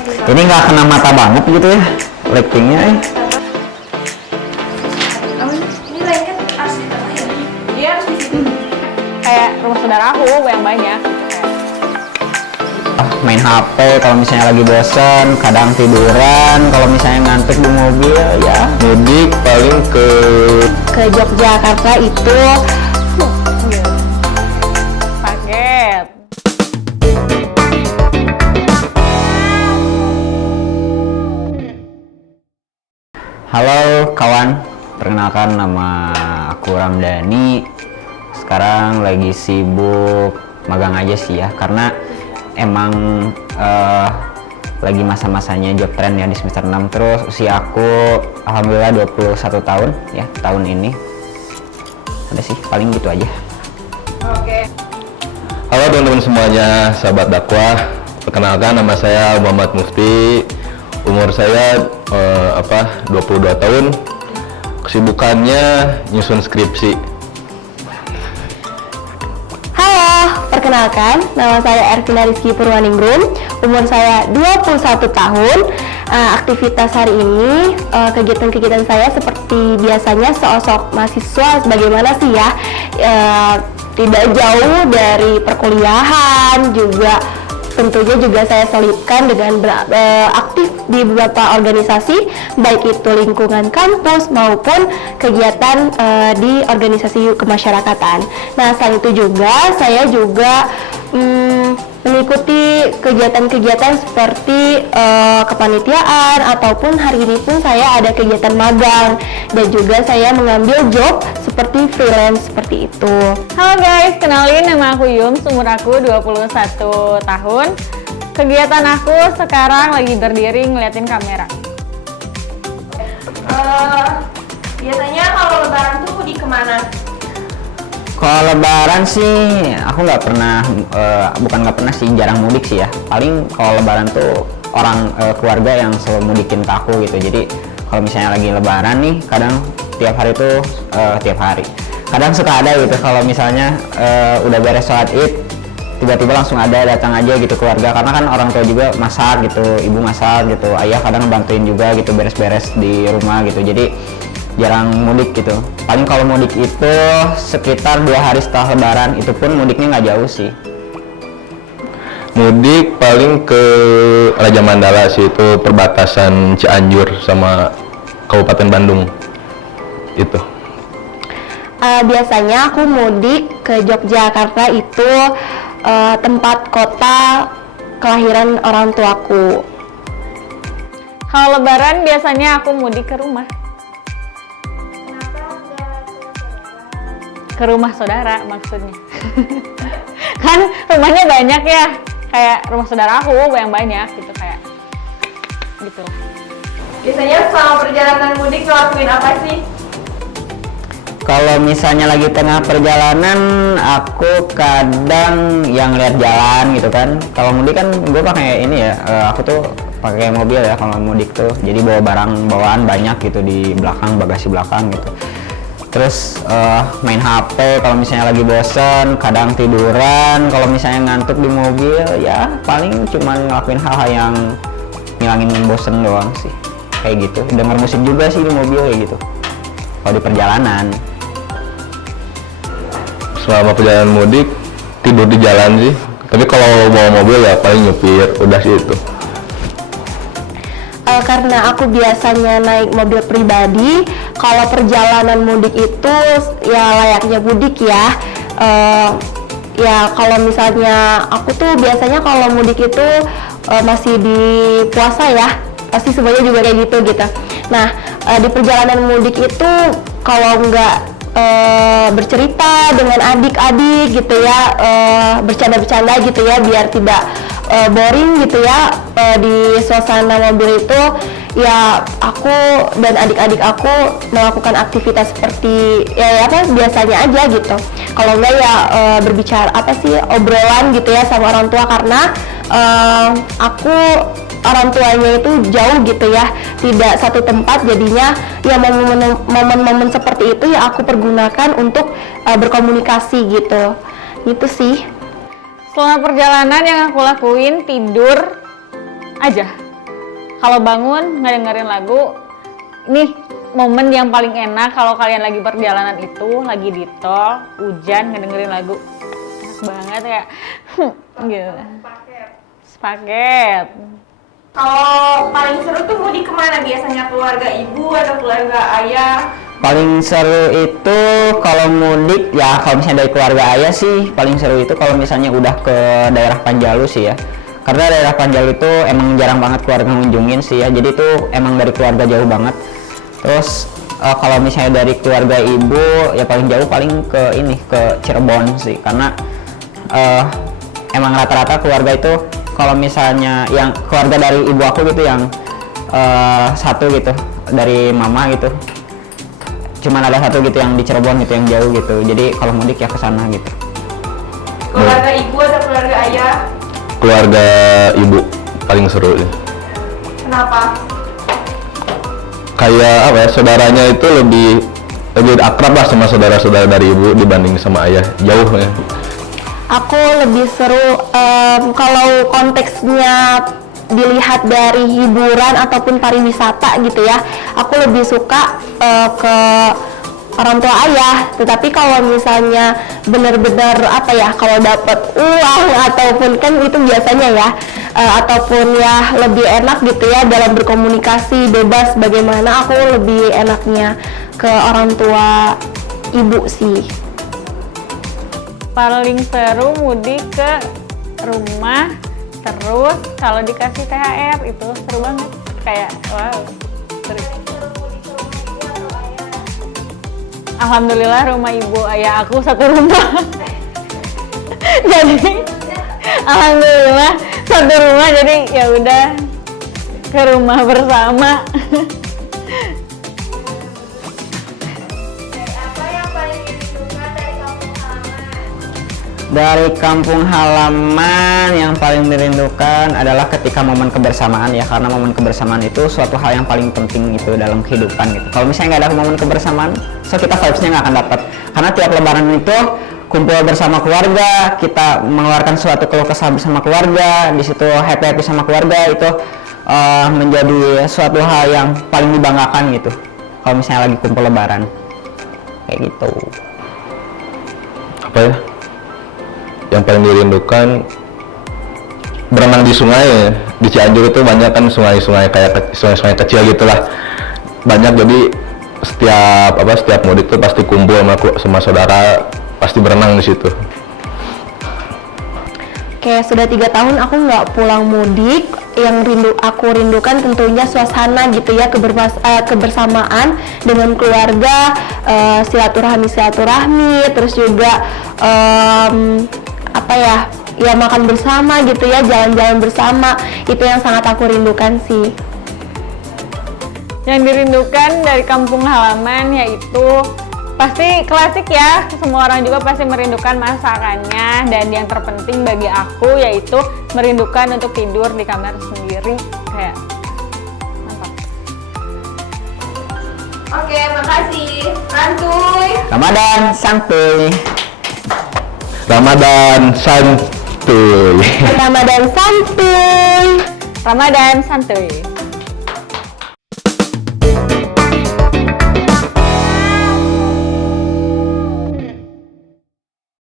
Ini nggak kena mata banget gitu ya, lightingnya. Ini lain kan harus di tengah ya? Dia harus di situ. Kayak rumah saudara aku yang banyak gitu kayak. Main HP kalau misalnya lagi bosen, kadang tiduran, kalau misalnya ngantuk di mobil ya. Mudik paling ke Yogyakarta itu Paket. Halo kawan, perkenalkan nama aku Ramdhani. Sekarang lagi sibuk magang aja sih ya, karena emang lagi masa-masanya job trend ya di semester 6. Terus usia aku alhamdulillah 21 tahun ya tahun ini. Ada sih, paling gitu aja. Oke. Halo teman-teman semuanya, sahabat dakwah. Perkenalkan, nama saya Muhammad Mufti. Umur saya 22 tahun. Kesibukannya nyusun skripsi. Halo, perkenalkan, nama saya Ervina Rizky Purwaningrum, umur saya 21 tahun. Aktivitas hari ini, kegiatan-kegiatan saya seperti biasanya seosok mahasiswa, bagaimana sih ya, tidak jauh dari perkuliahan, juga tentunya juga saya selipkan dengan aktif di beberapa organisasi, baik itu lingkungan kampus maupun kegiatan di organisasi kemasyarakatan. Nah, selain itu juga saya juga mengikuti kegiatan-kegiatan seperti kepanitiaan, ataupun hari ini pun saya ada kegiatan magang, dan juga saya mengambil job seperti freelance seperti itu. Halo guys, kenalin nama aku Yums, umur aku 21 tahun. Kegiatan aku sekarang lagi berdiri ngeliatin kamera. Biasanya kalau lebaran tuh mudik kemana? Kalau lebaran sih aku nggak pernah, bukan nggak pernah sih, jarang mudik sih ya. Paling kalau lebaran tuh orang keluarga yang selalu mudikin ke aku gitu. Jadi kalau misalnya lagi lebaran nih, kadang tiap hari tuh kadang suka ada gitu, kalau misalnya udah beres sholat id, tiba-tiba langsung ada datang aja gitu keluarga, karena kan orang tua juga masak gitu, ibu masak gitu, ayah kadang bantuin juga gitu beres-beres di rumah gitu. Jadi jarang mudik gitu. Paling kalau mudik itu sekitar 2 hari setelah lebaran, itu pun mudiknya nggak jauh sih. Mudik paling ke Raja Mandala sih, itu perbatasan Cianjur sama Kabupaten Bandung. Itu. Biasanya aku mudik ke Yogyakarta, itu tempat kota kelahiran orang tuaku. Kalau lebaran biasanya aku mudik ke rumah. Ke rumah saudara maksudnya. Kan rumahnya banyak ya, kayak rumah saudara aku yang banyak gitu, kayak gitulah. Biasanya selama perjalanan mudik ngelakuin apa sih? Kalau misalnya lagi tengah perjalanan, aku kadang yang lihat jalan gitu kan. Kalau mudik kan gue pakai ini ya, aku tuh pakai mobil ya kalau mudik tuh. Jadi bawa barang bawaan banyak gitu di belakang, bagasi belakang gitu. Terus main HP kalau misalnya lagi bosen, kadang tiduran, kalau misalnya ngantuk di mobil ya paling cuman ngelakuin hal-hal yang ngilangin bosen doang sih, kayak gitu. Denger musik juga sih di mobil kayak gitu kalau di perjalanan. Selama perjalanan mudik tidur di jalan sih, tapi kalau bawa mobil ya paling nyupir, udah sih itu. Karena aku biasanya naik mobil pribadi, kalau perjalanan mudik itu ya layaknya mudik ya. Ya kalau misalnya aku tuh biasanya kalau mudik itu masih di puasa ya, pasti semuanya juga kayak gitu. Nah, di perjalanan mudik itu kalau nggak bercerita dengan adik-adik gitu ya, bercanda-bercanda gitu ya, biar tidak boring gitu ya di suasana mobil itu, ya aku dan adik-adik aku melakukan aktivitas seperti ya apa biasanya aja gitu. Kalau enggak ya berbicara apa sih, obrolan gitu ya sama orang tua, karena aku orang tuanya itu jauh gitu ya, tidak satu tempat, jadinya ya momen-momen seperti itu ya aku pergunakan untuk berkomunikasi gitu sih. Selama perjalanan yang aku lakuin tidur aja. kalau bangun ngedengerin lagu. Nih momen yang paling enak kalau kalian lagi perjalanan itu, lagi di tol, hujan, ngedengerin lagu. Enak banget ya. Gitu. Sepaket. Kalau paling seru tuh mudik kemana biasanya? Keluarga ibu atau keluarga ayah? Paling seru itu kalau mudik ya, kalau misalnya dari keluarga ayah sih paling seru itu kalau misalnya udah ke daerah Panjalu sih ya, karena daerah Panjalu itu emang jarang banget keluarga ngunjungin sih ya, jadi itu emang dari keluarga jauh banget. Terus kalau misalnya dari keluarga ibu ya paling jauh paling ke ini, ke Cirebon sih, karena emang rata-rata keluarga itu kalau misalnya yang keluarga dari ibu aku gitu yang satu gitu dari mama gitu, cuman ada satu gitu yang di Cirebon gitu yang jauh gitu, jadi kalau mudik ya ke sana gitu. Keluarga ibu atau keluarga ayah? Keluarga ibu paling seru ya. Kenapa? Kayak apa ya, saudaranya itu lebih akrab lah sama saudara-saudara dari ibu dibanding sama ayah, jauh ya. Aku lebih seru kalau konteksnya dilihat dari hiburan ataupun pariwisata gitu ya, aku lebih suka ke orang tua ayah. Tetapi kalau misalnya benar-benar apa ya, kalau dapat uang ataupun kan itu biasanya ya, ataupun ya lebih enak gitu ya dalam berkomunikasi bebas, bagaimana aku lebih enaknya ke orang tua ibu sih. Paling seru mudik ke rumah, terus kalau dikasih THR itu seru banget, kayak wow, seru. Alhamdulillah rumah ibu ayah aku satu rumah. Jadi alhamdulillah satu rumah, jadi ya udah ke rumah bersama. Apa yang paling dirindukan dari kampung halaman? Dari kampung halaman yang paling dirindukan adalah ketika momen kebersamaan ya, karena momen kebersamaan itu suatu hal yang paling penting itu dalam kehidupan gitu. Kalau misalnya nggak ada momen kebersamaan, so kita vibes-nya nggak akan dapat. Karena tiap lebaran itu kumpul bersama keluarga, kita mengeluarkan suatu keluh kesah bersama keluarga, di situ happy sama keluarga, itu menjadi suatu hal yang paling dibanggakan gitu. Kalau misalnya lagi kumpul lebaran, kayak gitu. Apa ya? Yang paling dirindukan berenang di sungai ya. Di Cianjur itu banyak kan sungai-sungai, kayak sungai-sungai kecil gitulah, banyak. Jadi setiap mudik tuh pasti kumpul sama saudara, pasti berenang di situ. Kayak sudah 3 tahun aku nggak pulang mudik. Yang aku rindukan tentunya suasana gitu ya, kebersamaan dengan keluarga, silaturahmi, terus juga apa ya, ya makan bersama gitu ya, jalan-jalan bersama, itu yang sangat aku rindukan sih. Yang dirindukan dari kampung halaman yaitu pasti klasik ya, semua orang juga pasti merindukan masakannya, dan yang terpenting bagi aku yaitu merindukan untuk tidur di kamar sendiri, kayak mantap. Oke, makasih. Rantuy. Ramadan santuy. Ramadan santuy. Ramadan santuy. Ramadan santuy.